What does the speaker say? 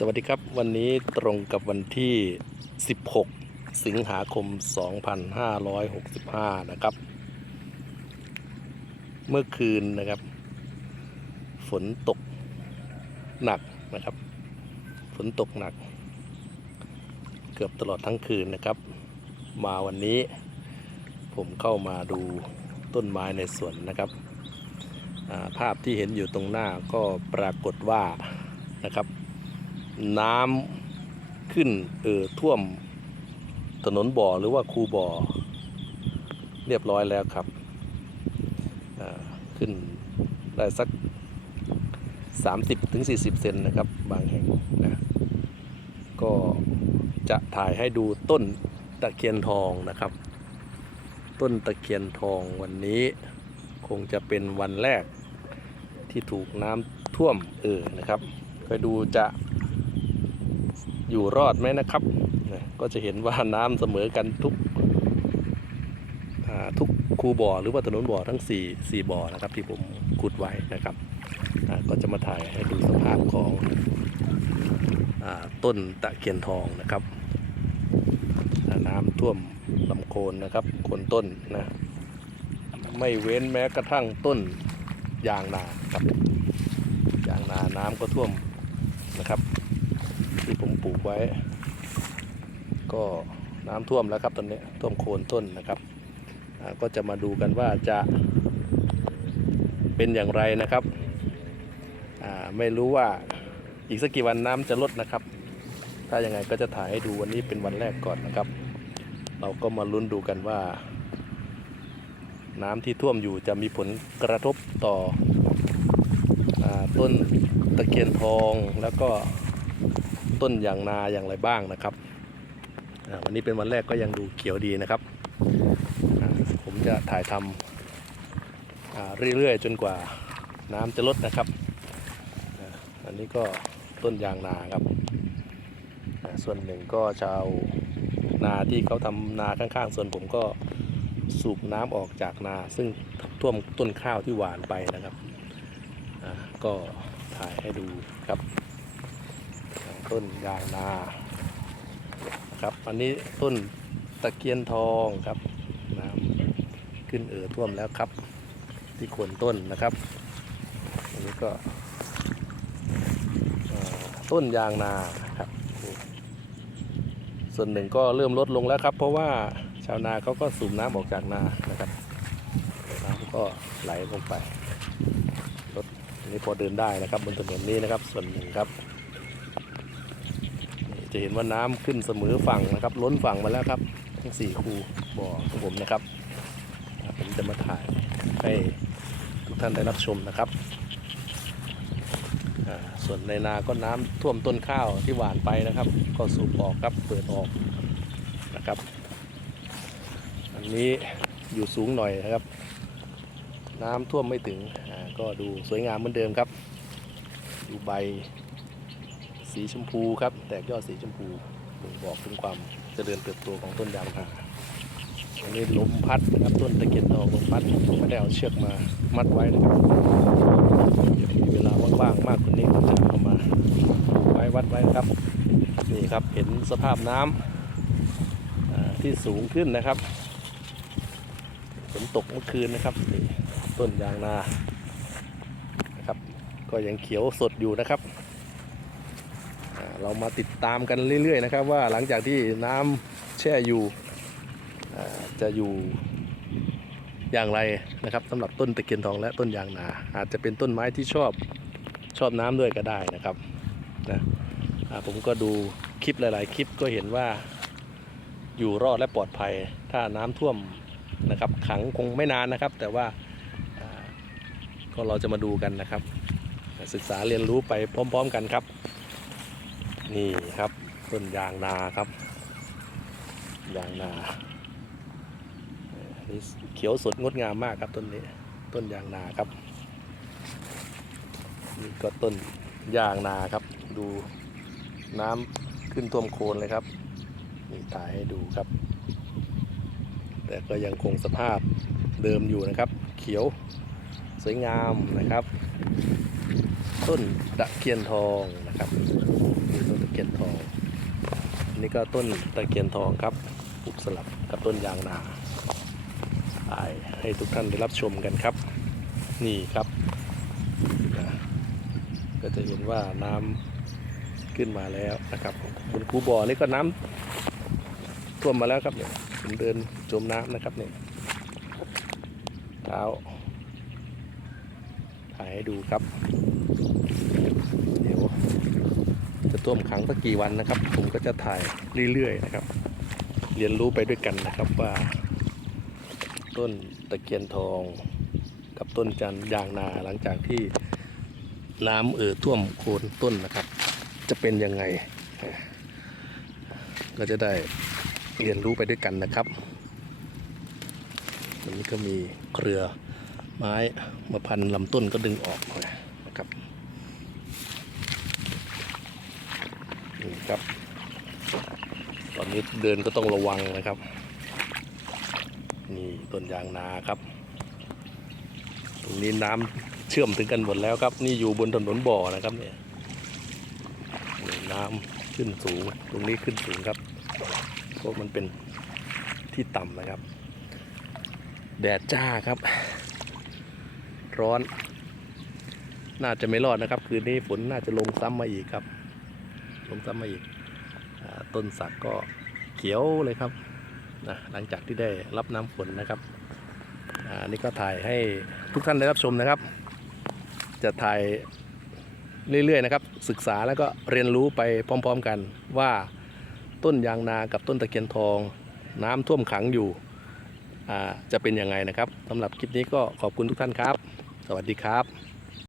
สวัสดีครับ วันนี้ตรงกับวันที่ 16 สิงหาคม 2565 นะครับ เมื่อคืนนะครับ ฝนตกหนักนะครับ ฝนตกหนัก เกือบตลอดทั้งคืนนะครับ มาวันนี้ผมเข้ามาดูต้นไม้ในสวนนะครับภาพที่เห็นอยู่ตรงหน้าก็ปรากฏว่านะครับ น้ำขึ้นเอ่อท่วมถนนบ่อหรือว่าคูบ่อ เรียบร้อยแล้วครับอ่าขึ้นได้สัก 30-40ถึง40 เซนนะครับ บางแห่งนะก็จะถ่ายให้ดูต้นตะเคียนทองนะครับ ต้นตะเคียนทองวันนี้คงจะเป็นวันแรกที่ถูกน้ำท่วมเอ่อนะครับไปดูจะ อยู่รอดไหมนะครับนะก็จะเห็นว่าน้ำเสมอกันทุกทุกคูบ่อหรือว่าถนนบ่อทั้ง 4 4บ่อนะครับ ที่ผมขุดไว้นะครับก็จะมาถ่ายให้ดูสภาพของอต้นตะเคียนทองนะครับ น้ำท่วมลำโคนนะครับโคนต้นนะไม่เว้นแม้กระทั่งต้นยางนาครับยางนาน้ำก็ท่วมนะครับ ที่ผมปลูกไว้ ก็น้ำท่วมแล้วครับตอนนี้ท่วมโคนต้นนะครับก็จะมาดูกันว่าจะเป็นอย่างไรนะครับไม่รู้ว่าอีกสักกี่วันน้ำจะลดนะครับ ถ้ายังไงก็จะถ่ายให้ดูวันนี้เป็นวันแรกก่อนนะครับ เราก็มาลุ้นดูกันว่า น้ำที่ท่วมอยู่จะมีผลกระทบต่ออต้นตะเคียนทองแล้วก็ ต้นยางนาอย่างไรบ้างนะครับวันนี้เป็นวันแรกก็ยังดูเขียวดีนะครับ ผมจะถ่ายทำอ่าเรื่อยๆ จนกว่าน้ำจะลดนะครับ อันนี้ก็ต้นยางนาครับ ส่วนหนึ่งก็ชาวนาที่เขาทำนาข้างๆ ส่วนผมก็สูบน้ำออกจากนา ซึ่งท่วมต้นข้าวที่หวานไปนะครับ ก็ถ่ายให้ดูครับ ต้นยางนาครับอันนี้ต้นตะเคียนทองครับน้ำขึ้นเอ่อท่วมแล้วครับ ที่โคนต้นนะครับอันนี้ก็ต้นยางนาครับส่วนหนึ่งก็เริ่มลดลงแล้วครับ เพราะว่าชาวนาเขาก็สูบน้ำออกจากนานะครับน้ำก็ไหลลงไปรถอันนี้พอเดินได้นะครับบนถนนนี้นะครับ ส่วนหนึ่งครับ จะเห็นว่าน้ำขึ้นเสมอฝั่งนะครับ ล้นฝั่งมาแล้วครับ ทั้งสี่คูบ่อของผมนะครับ ผมจะมาถ่ายให้ทุกท่านได้รับชมนะครับส่วนในนาก็น้ำท่วมต้นข้าวที่หวานไปนะครับ ก็สูบออกครับเปิดออกนะครับ อันนี้อยู่สูงหน่อยนะครับ น้ำท่วมไม่ถึงก็ดูสวยงามเหมือนเดิมครับ ดูใบ สีชมพูครับ แตกยอดสีชมพูบอกถึงความเจริญเติบโตของต้นยางนาอันนี้ลมพัดนะครับต้นตะเกียนทองลมพัดไม่ได้เอาเชือกมามัดไว้นะครับเวมีเวลาว่างๆมากกว่านี้ผมจะเอามาไว้วัดไว้ครับนี่ครับเห็นสภาพน้ำอ่าที่สูงขึ้นนะครับฝนตกเมื่อคืนนะครับนี่ต้นยางนานะครับ ก็ยังเขียวสดอยู่นะครับ เรามาติดตามกันเรื่อยๆนะครับ ว่าหลังจากที่น้ำแช่อยู่จะอยู่อย่างไรนะครับสำหรับต้นตะเคียนทองและต้นยางนา อาจจะเป็นต้นไม้ที่ชอบชอบน้ำด้วยก็ได้นะครับนะผมก็ดูคลิปหลาย ๆ คลิปก็เห็นว่าอยู่รอดและปลอดภัย ถ้าน้ำท่วมนะครับขังคงไม่นานนะครับ แต่ว่าก็เราจะมาดูกันนะครับ ศึกษาเรียนรู้ไปพร้อม ๆ กันครับ นี่ครับต้นยางนาครับ ยางนาเอ่อนี่เขียวสดงดงามมากครับต้นนี้ต้นยางนาครับนี่ก็ต้นยางนาครับ ดูน้ำขึ้นท่วมโคนเลยครับนี่ถ่ายให้ดูครับ แต่ก็ยังคงสภาพเดิมอยู่นะครับ เขียวสวยงามนะครับ ต้นตะเคียนทองนะครับ คียนทอง อันนี้ก็ต้นตะเคียนทองครับปลูกสลับกับต้นยางนาถ่ายให้ทุกท่านได้รับชมกันครับ นี่ครับนะก็จะเห็นว่าน้ำขึ้นมาแล้วนะครับบนคูบ่อนี่ก็น้ำท่วมมาแล้วครับเนี่ยผมเดินจมน้ำนะครับเนี่ยเท้าถ่ายให้ดูครับ ท่วมขังสักกี่วันนะครับ ผมก็จะถ่ายเรื่อยๆนะครับ เรียนรู้ไปด้วยกันนะครับว่า ต้นตะเคียนทองกับต้นจันยางนาหลังจากที่น้ำเอ่อท่วมโคนต้นนะครับ จะเป็นยังไง ก็จะได้เรียนรู้ไปด้วยกันนะครับมันนี้ก็มีเครือไม้มาพันลำต้นก็ดึงออกนะครับ นี่ครับ ตอ นี้เดินก็ต้องระวังนะครับ นี่ต้นยางนาครับ ตรงนี้น้ำเชื่อมถึงกันหมดแล้วครับ นี่อยู่บนถนนบ่อนะครับเนี่ยน้ำขึ้นสูง ตรงนี้ขึ้นสูงครับเพราะมันเป็นที่ต่ำนะครับ แดดจ้าครับ ร้อน น่าจะไม่รอดนะครับ คืนนี้ฝนน่าจะลงซ้ำมาอีกครับ ลงซ้ำมาอีก ต้นสักก็เขียวเลยครับนะหลังจากที่ได้รับน้ำฝนนะครับอันนี้ก็ถ่ายให้ทุกท่านได้รับชมนะครับ จะถ่ายเรื่อยๆนะครับ ศึกษาแล้วก็เรียนรู้ไปพร้อม ๆกันว่าต้นยางนากับต้นตะเคียนทอง น้ำท่วมขังอยู่จะเป็นยังไงนะครับสำหรับคลิปนี้ก็ขอบคุณทุกท่านครับ สวัสดีครับ